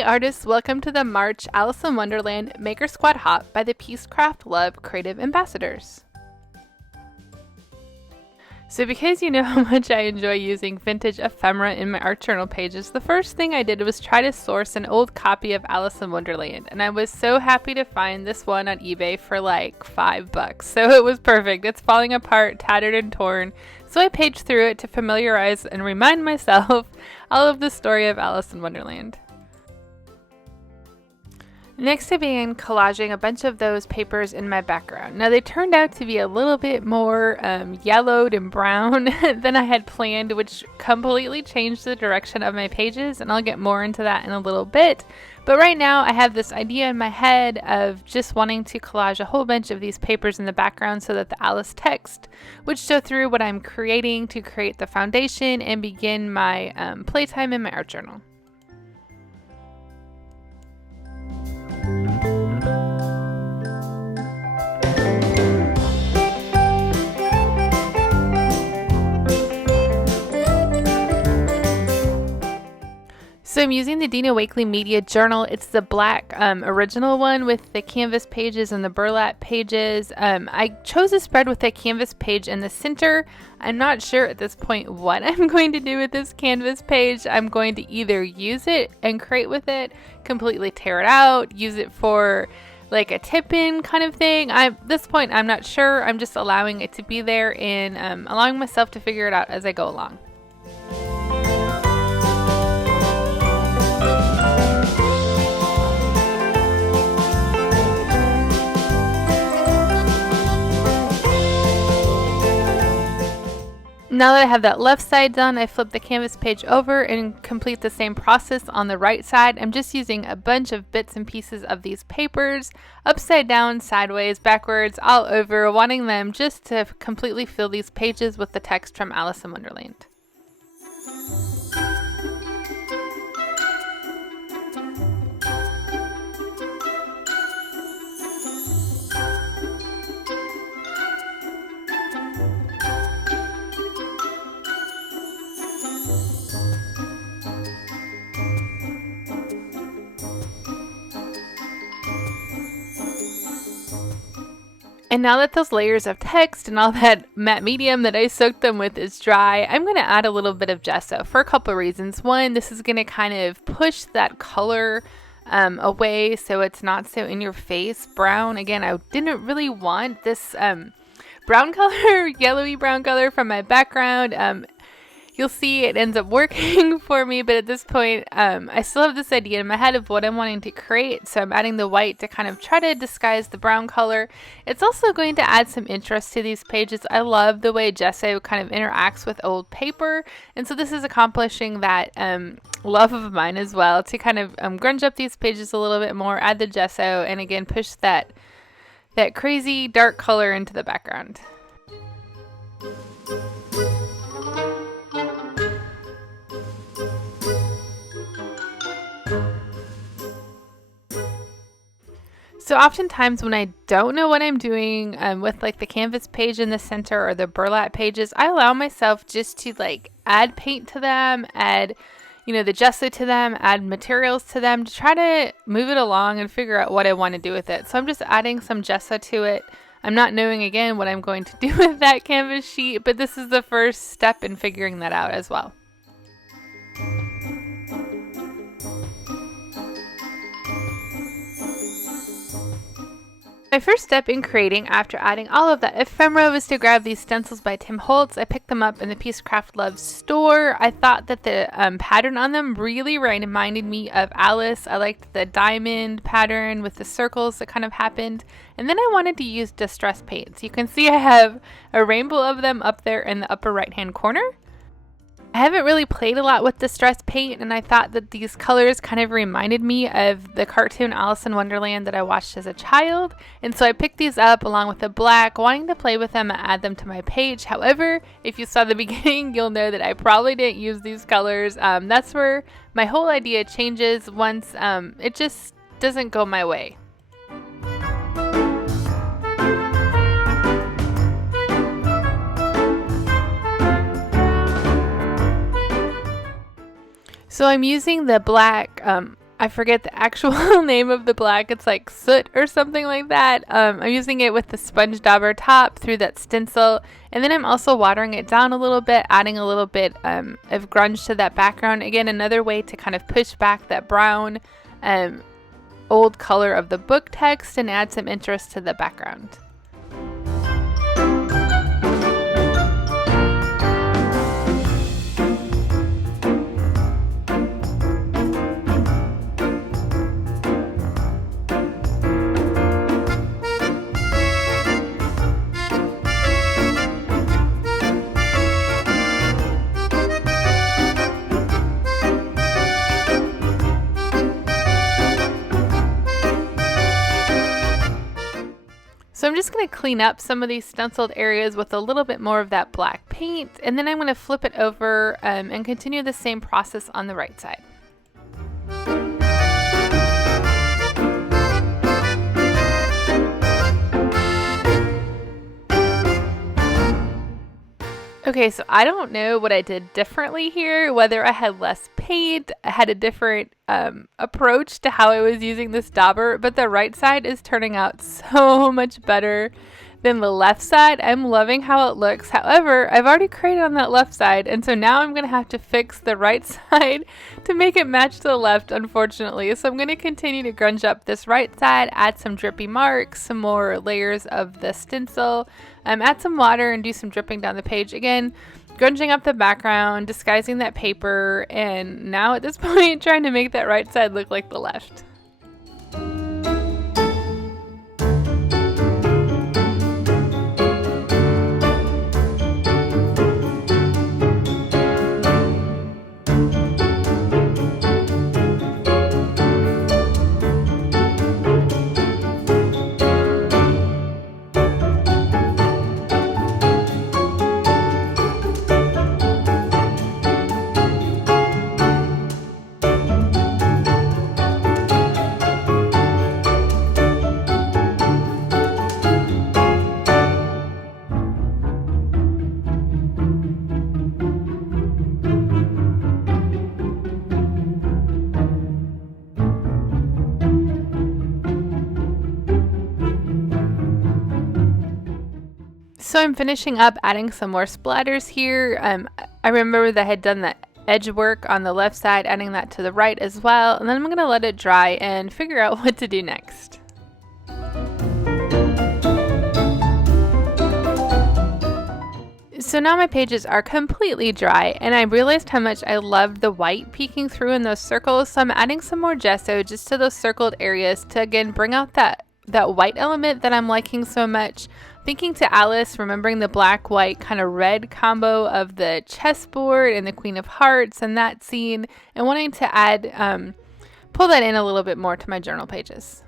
Hey artists, welcome to the March Alice in Wonderland MakerSqad Hop by the piececraftlove Creative Ambassadors. So because you know how much I enjoy using vintage ephemera in my art journal pages, the first thing I did was try to source an old copy of Alice in Wonderland, and I was so happy to find this one on eBay for like $5. So it was perfect. It's falling apart, tattered and torn, so I paged through it to familiarize and remind myself all of the story of Alice in Wonderland. Next, I began collaging a bunch of those papers in my background. Now, they turned out to be a little bit more yellowed and brown than I had planned, which completely changed the direction of my pages, and I'll get more into that in a little bit. But right now, I have this idea in my head of just wanting to collage a whole bunch of these papers in the background so that the Alice text would show through what I'm creating to create the foundation and begin my playtime in my art journal. So I'm using the Dina Wakley Media Journal. It's the black original one with the canvas pages and the burlap pages. I chose a spread with a canvas page in the center. I'm not sure at this point what I'm going to do with this canvas page. I'm going to either use it and create with it, completely tear it out, use it for like a tip-in kind of thing. At this point, I'm not sure. I'm just allowing it to be there and allowing myself to figure it out as I go along. Now that I have that left side done, I flip the canvas page over and complete the same process on the right side. I'm just using a bunch of bits and pieces of these papers, upside down, sideways, backwards, all over, wanting them just to completely fill these pages with the text from Alice in Wonderland. And now that those layers of text and all that matte medium that I soaked them with is dry, I'm going to add a little bit of gesso for a couple reasons. One, this is going to kind of push that color away so it's not so in your face brown. Again, I didn't really want this brown color, yellowy brown color from my background. You'll see it ends up working for me, but at this point, I still have this idea in my head of what I'm wanting to create, so I'm adding the white to kind of try to disguise the brown color. It's also going to add some interest to these pages. I love the way gesso kind of interacts with old paper, and so this is accomplishing that love of mine as well, to kind of grunge up these pages a little bit more, add the gesso, and again, push that crazy dark color into the background. So oftentimes when I don't know what I'm doing with like the canvas page in the center or the burlap pages, I allow myself just to like add paint to them, add, the gesso to them, add materials to them to try to move it along and figure out what I want to do with it. So I'm just adding some gesso to it. I'm not knowing again what I'm going to do with that canvas sheet, but this is the first step in figuring that out as well. My first step in creating after adding all of that ephemera was to grab these stencils by Tim Holtz. I picked them up in the piececraftlove store. I thought that the pattern on them really reminded me of Alice. I liked the diamond pattern with the circles that kind of happened. And then I wanted to use distress paints. You can see I have a rainbow of them up there in the upper right hand corner. I haven't really played a lot with distress paint, and I thought that these colors kind of reminded me of the cartoon Alice in Wonderland that I watched as a child, and so I picked these up along with the black, wanting to play with them and add them to my page. However, if you saw the beginning, you'll know that I probably didn't use these colors. That's where my whole idea changes once it just doesn't go my way. So I'm using the black I forget the actual name of the black. It's like soot or something like that. I'm using it with the sponge dauber top through that stencil. And then I'm also watering it down a little bit, adding a little bit of grunge to that background. Again, another way to kind of push back that brown old color of the book text and add some interest to the background. So I'm just going to clean up some of these stenciled areas with a little bit more of that black paint, and then I'm going to flip it over and continue the same process on the right side. Okay, so I don't know what I did differently here, whether I had less paint, I had a different approach to how I was using this dauber, but the right side is turning out so much better than the left side. I'm loving how it looks. However, I've already created on that left side, and so now I'm going to have to fix the right side to make it match the left, unfortunately. So I'm going to continue to grunge up this right side, add some drippy marks, some more layers of the stencil, add some water and do some dripping down the page. Again, grunging up the background, disguising that paper, and now at this point trying to make that right side look like the left. So I'm finishing up adding some more splatters here. I remember that I had done that edge work on the left side, adding that to the right as well. And then I'm going to let it dry and figure out what to do next. So now my pages are completely dry, and I realized how much I loved the white peeking through in those circles. So I'm adding some more gesso just to those circled areas to again bring out that white element that I'm liking so much. Thinking to Alice, remembering the black, white, kind of red combo of the chessboard and the Queen of Hearts and that scene, and wanting to add, pull that in a little bit more to my journal pages.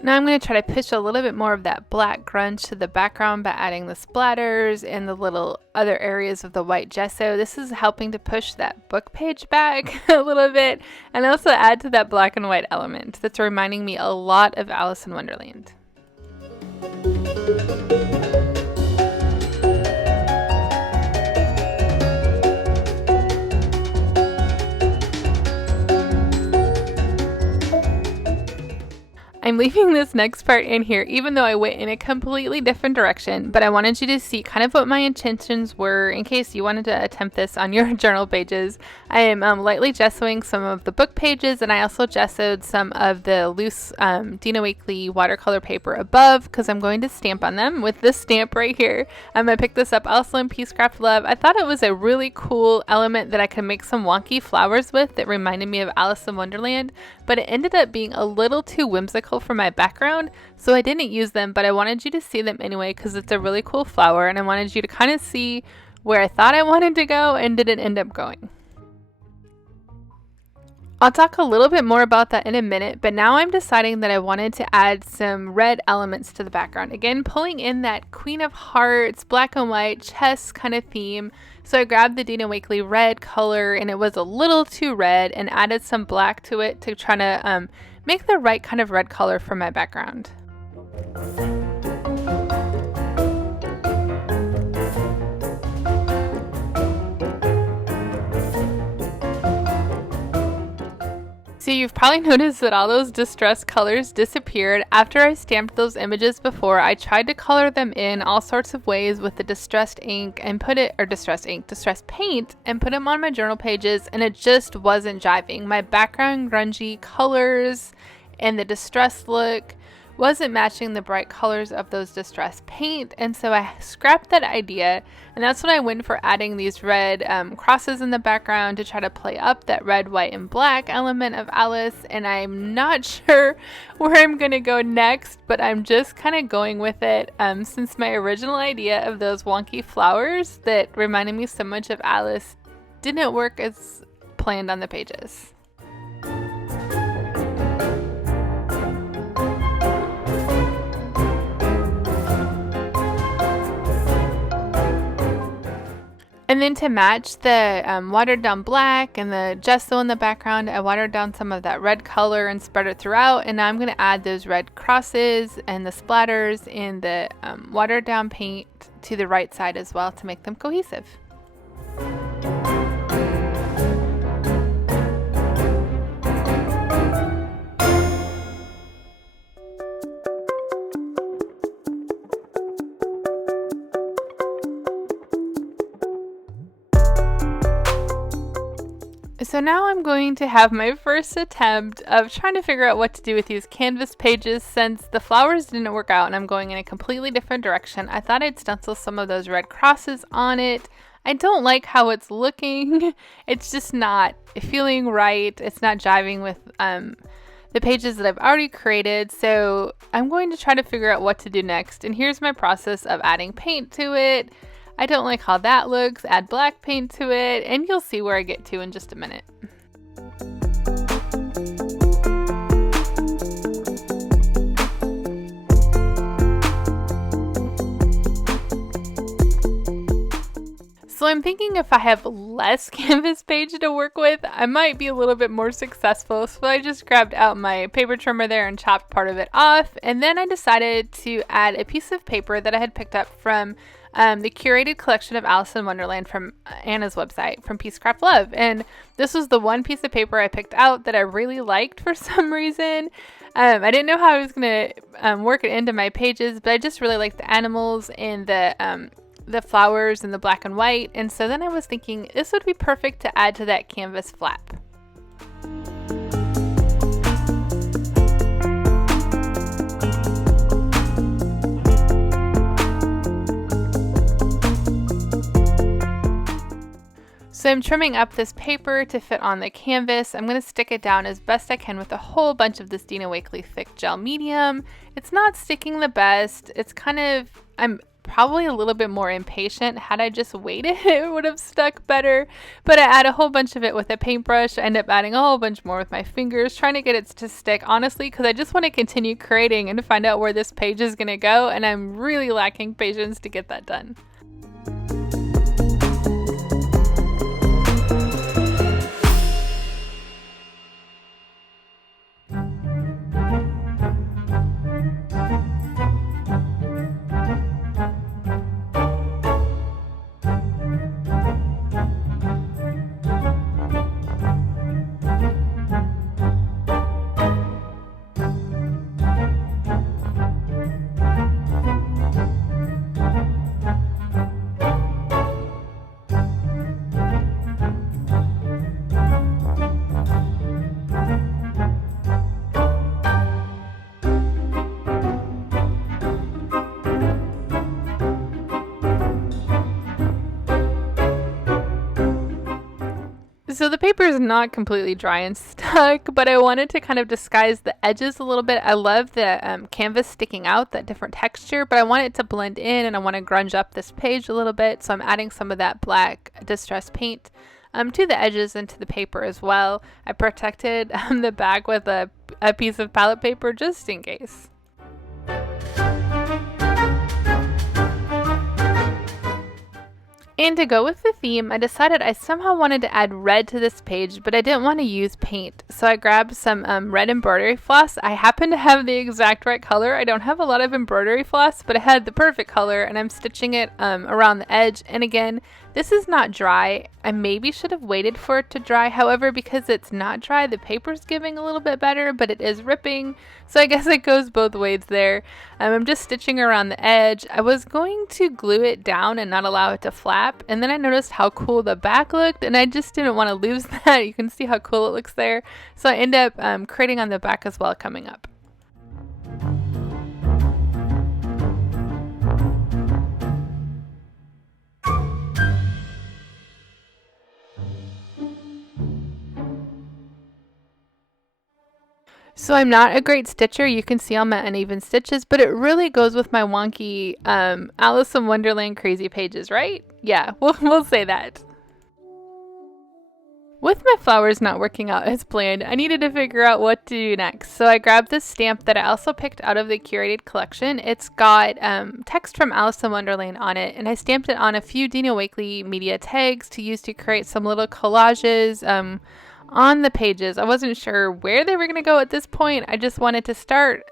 Now I'm going to try to push a little bit more of that black grunge to the background by adding the splatters and the little other areas of the white gesso. This is helping to push that book page back a little bit and also add to that black and white element that's reminding me a lot of Alice in Wonderland. I'm leaving this next part in here, even though I went in a completely different direction, but I wanted you to see kind of what my intentions were in case you wanted to attempt this on your journal pages. I am lightly gessoing some of the book pages, and I also gessoed some of the loose Dina Wakley watercolor paper above because I'm going to stamp on them with this stamp right here. I picked this up also in piececraftlove. I thought it was a really cool element that I could make some wonky flowers with that reminded me of Alice in Wonderland, but it ended up being a little too whimsical for my background, so I didn't use them, but I wanted you to see them anyway because it's a really cool flower, and I wanted you to kind of see where I thought I wanted to go and didn't end up going. I'll talk a little bit more about that in a minute, but now I'm deciding that I wanted to add some red elements to the background. Again, pulling in that Queen of Hearts, black and white, chess kind of theme. So I grabbed the Dina Wakley red color, and it was a little too red, and added some black to it to try to make the right kind of red color for my background. So you've probably noticed that all those distress colors disappeared. After I stamped those images before, I tried to color them in all sorts of ways with the distressed ink and distressed paint, and put them on my journal pages, and it just wasn't jiving. My background grungy colors and the distressed look wasn't matching the bright colors of those distressed paint, and so I scrapped that idea, and that's when I went for adding these red crosses in the background to try to play up that red, white, and black element of Alice. And I'm not sure where I'm gonna go next, but I'm just kind of going with it since my original idea of those wonky flowers that reminded me so much of Alice didn't work as planned on the pages. And then to match the watered down black and the gesso in the background, I watered down some of that red color and spread it throughout. And now I'm going to add those red crosses and the splatters in the watered down paint to the right side as well to make them cohesive. So now I'm going to have my first attempt of trying to figure out what to do with these canvas pages since the flowers didn't work out and I'm going in a completely different direction. I thought I'd stencil some of those red crosses on it. I don't like how it's looking. It's just not feeling right. It's not jiving with the pages that I've already created. So I'm going to try to figure out what to do next. And here's my process of adding paint to it. I don't like how that looks. Add black paint to it, and you'll see where I get to in just a minute. So I'm thinking if I have less canvas page to work with, I might be a little bit more successful. So I just grabbed out my paper trimmer there and chopped part of it off. And then I decided to add a piece of paper that I had picked up from the curated collection of Alice in Wonderland from Anna's website, from piececraftlove. And this was the one piece of paper I picked out that I really liked for some reason. I didn't know how I was going to work it into my pages, but I just really liked the animals and the flowers and the black and white. And so then I was thinking this would be perfect to add to that canvas flap. So I'm trimming up this paper to fit on the canvas. I'm going to stick it down as best I can with a whole bunch of this Dina Wakley thick gel medium. It's not sticking the best. It's kind of, I'm probably a little bit more impatient. Had I just waited, it would have stuck better. But I add a whole bunch of it with a paintbrush. I end up adding a whole bunch more with my fingers, trying to get it to stick, honestly, because I just want to continue creating and to find out where this page is going to go. And I'm really lacking patience to get that done. So the paper is not completely dry and stuck, but I wanted to kind of disguise the edges a little bit. I love the canvas sticking out, that different texture, but I want it to blend in and I want to grunge up this page a little bit. So I'm adding some of that black distress paint to the edges and to the paper as well. I protected the back with a piece of palette paper just in case. And to go with the theme, I decided I somehow wanted to add red to this page, but I didn't want to use paint. So I grabbed some red embroidery floss. I happen to have the exact right color. I don't have a lot of embroidery floss, but I had the perfect color, and I'm stitching it around the edge. And again, this is not dry. I maybe should have waited for it to dry. However, because it's not dry, the paper's giving a little bit better, but it is ripping. So I guess it goes both ways there. I'm just stitching around the edge. I was going to glue it down and not allow it to flap. And then I noticed how cool the back looked, and I just didn't want to lose that. You can see how cool it looks there. So I end up creating on the back as well coming up. So I'm not a great stitcher. You can see all my uneven stitches, but it really goes with my wonky Alice in Wonderland crazy pages, right? Yeah, we'll say that. With my flowers not working out as planned, I needed to figure out what to do next. So I grabbed this stamp that I also picked out of the curated collection. It's got text from Alice in Wonderland on it, and I stamped it on a few Dina Wakley media tags to use to create some little collages on the pages. I wasn't sure where they were going to go at this point. I just wanted to start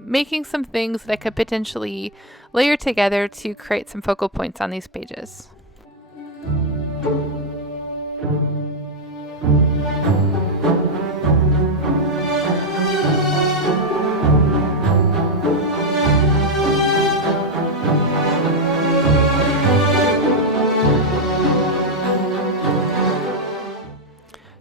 making some things that I could potentially layer together to create some focal points on these pages.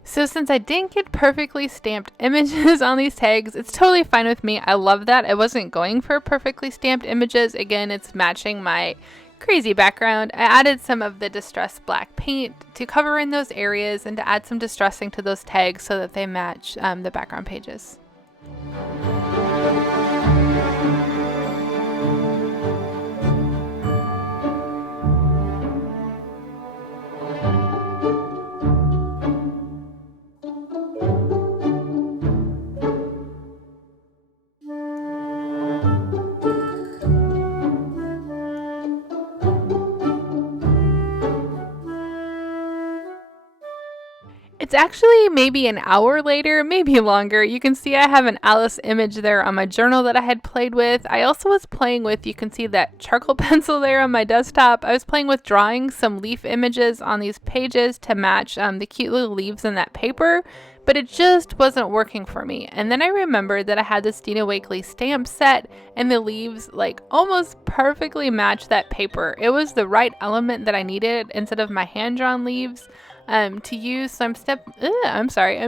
So since I didn't get perfectly stamped images on these tags, it's totally fine with me. I love that. I wasn't going for perfectly stamped images. Again, it's matching my crazy background. I added some of the distressed black paint to cover in those areas and to add some distressing to those tags so that they match the background pages. It's actually maybe an hour later, maybe longer. You can see I have an Alice image there on my journal that I had played with. I also was playing with, you can see that charcoal pencil there on my desktop. I was playing with drawing some leaf images on these pages to match the cute little leaves in that paper, but it just wasn't working for me. And then I remembered that I had this Dina Wakley stamp set, and the leaves like almost perfectly matched that paper. It was the right element that I needed instead of my hand-drawn leaves to use. So I'm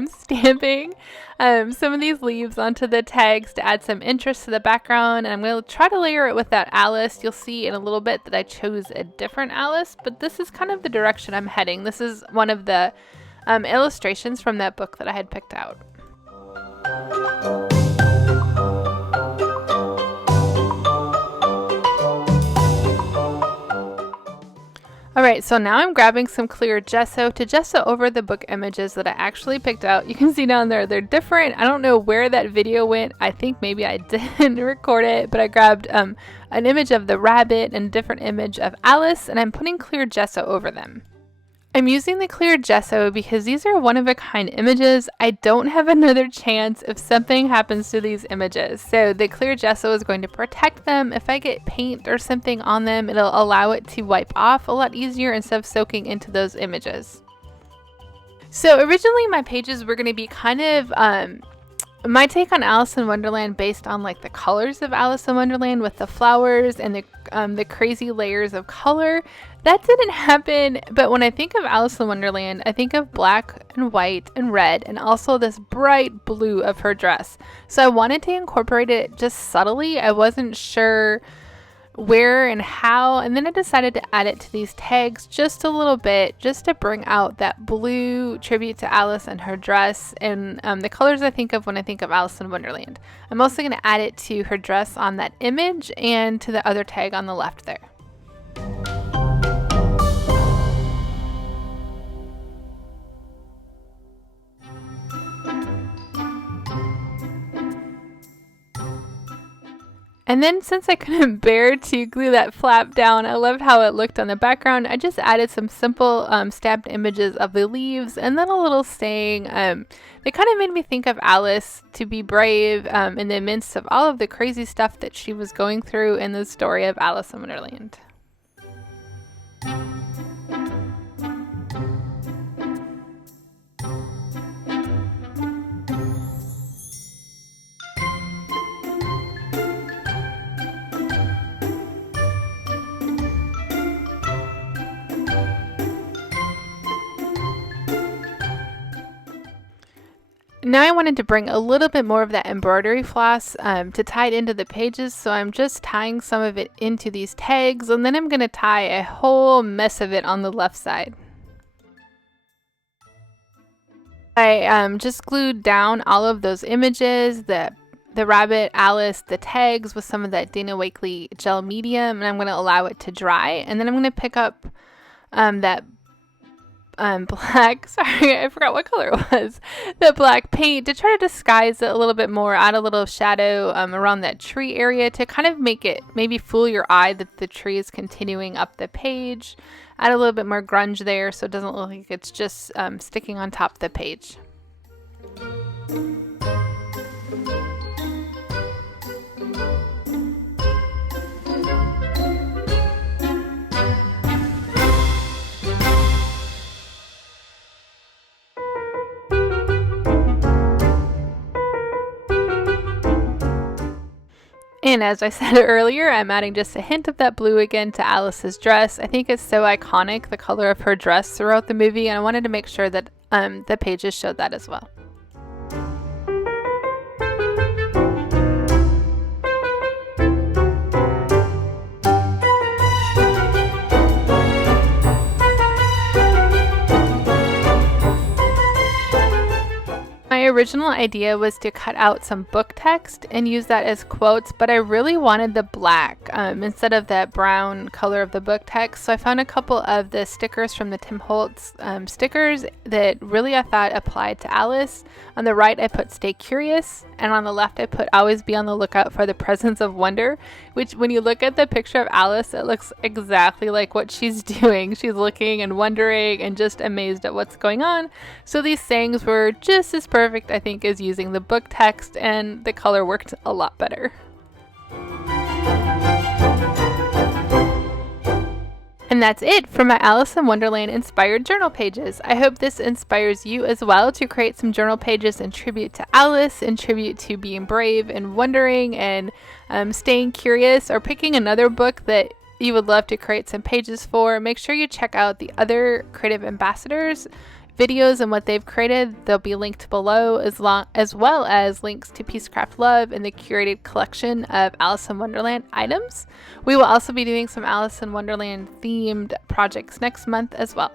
stamping some of these leaves onto the tags to add some interest to the background, and I'm going to try to layer it with that Alice. You'll see in a little bit that I chose a different Alice, but this is kind of the direction I'm heading. This is one of the illustrations from that book that I had picked out. Alright, so now I'm grabbing some clear gesso to gesso over the book images that I actually picked out. You can see down there, they're different. I don't know where that video went. I think maybe I didn't record it, but I grabbed an image of the rabbit and a different image of Alice, and I'm putting clear gesso over them. I'm using the clear gesso because these are one-of-a-kind images. I don't have another chance if something happens to these images. So the clear gesso is going to protect them. If I get paint or something on them, it'll allow it to wipe off a lot easier instead of soaking into those images. So originally my pages were going to be kind of my take on Alice in Wonderland based on like the colors of Alice in Wonderland with the flowers and the crazy layers of color. That didn't happen, but when I think of Alice in Wonderland, I think of black and white and red and also this bright blue of her dress. So I wanted to incorporate it just subtly. I wasn't sure where and how, and then I decided to add it to these tags just a little bit, just to bring out that blue tribute to Alice and her dress, and the colors I think of when I think of Alice in Wonderland. I'm also going to add it to her dress on that image and to the other tag on the left there. And then since I couldn't bear to glue that flap down, I loved how it looked on the background. I just added some simple stamped images of the leaves and then a little saying. They kind of made me think of Alice to be brave in the midst of all of the crazy stuff that she was going through in the story of Alice in Wonderland. Now I wanted to bring a little bit more of that embroidery floss to tie it into the pages, so I'm just tying some of it into these tags, and then I'm going to tie a whole mess of it on the left side. I just glued down all of those images, the rabbit, Alice, the tags with some of that Dina Wakley gel medium, and I'm going to allow it to dry, and then I'm going to pick up that black, sorry, I forgot what color it was, the black paint to try to disguise it a little bit more, add a little shadow around that tree area to kind of make it maybe fool your eye that the tree is continuing up the page, add a little bit more grunge there so it doesn't look like it's just sticking on top of the page. And as I said earlier, I'm adding just a hint of that blue again to Alice's dress. I think it's so iconic, the color of her dress throughout the movie, and I wanted to make sure that the pages showed that as well. My original idea was to cut out some book text and use that as quotes, but I really wanted the black instead of that brown color of the book text. So I found a couple of the stickers from the Tim Holtz stickers that really I thought applied to Alice. On the right I put stay curious, and on the left I put always be on the lookout for the presence of wonder, which when you look at the picture of Alice, it looks exactly like what she's doing. She's looking and wondering and just amazed at what's going on. So these sayings were just as perfect, I think, as using the book text, and the color worked a lot better. And that's it for my Alice in Wonderland inspired journal pages. I hope this inspires you as well to create some journal pages in tribute to Alice, in tribute to being brave and wondering and staying curious, or picking another book that you would love to create some pages for. Make sure you check out the other creative ambassadors videos and what they've created. They'll be linked below, as well as links to piececraftlove and the curated collection of Alice in Wonderland items. We will also be doing some Alice in Wonderland themed projects next month as well.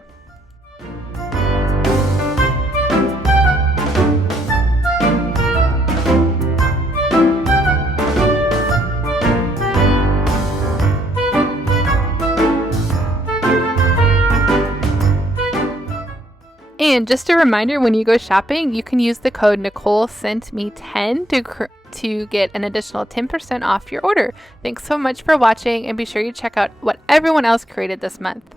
And just a reminder, when you go shopping, you can use the code Nicole sent me 10 to get an additional 10% off your order. Thanks so much for watching, and be sure you check out what everyone else created this month.